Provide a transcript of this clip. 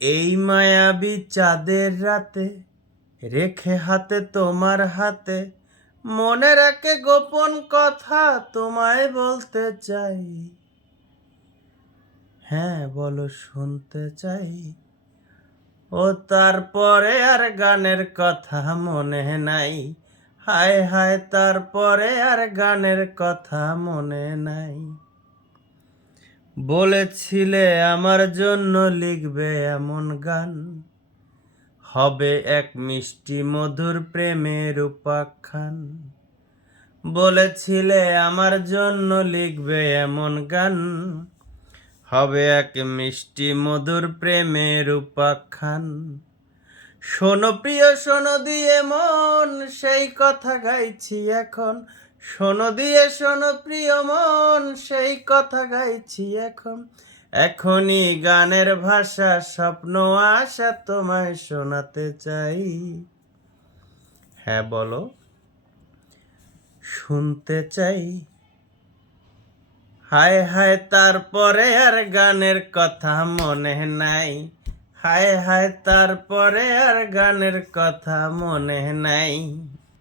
এই মায়াবী চাঁদের রাতে রেখে হাতে তোমার হাতে মনের একে গোপন কথা তোমায় বলতে চাই। হ্যাঁ বলো শুনতে চাই। ও তারপরে আর গানের কথা মনে নাই। হায় হায় তারপরে আর গানের কথা মনে নাই। বলেছিলে আমার জন্য লিখবে এমন গান, হবে এক মিষ্টি মধুর প্রেমের উপাখ্যান। বলেছিলে আমার জন্য লিখবে এমন গান, হবে এক মিষ্টি মধুর প্রেমের উপাখ্যান। শোনো প্রিয় শোনো দিয়ে মন সেই কথা গাইছি এখন। শোনো দিয়ে শোনো প্রিয় মন সেই কথা গাইছি এখন। এখনই গানের ভাষা স্বপ্ন আশা তোমায় শোনাতে চাই। হ্যাঁ বলো শুনতে চাই। হায় হায় তারপরে আর গানের কথা মনে নাই। হায় হায় তারপরে আর গানের কথা মনে নাই।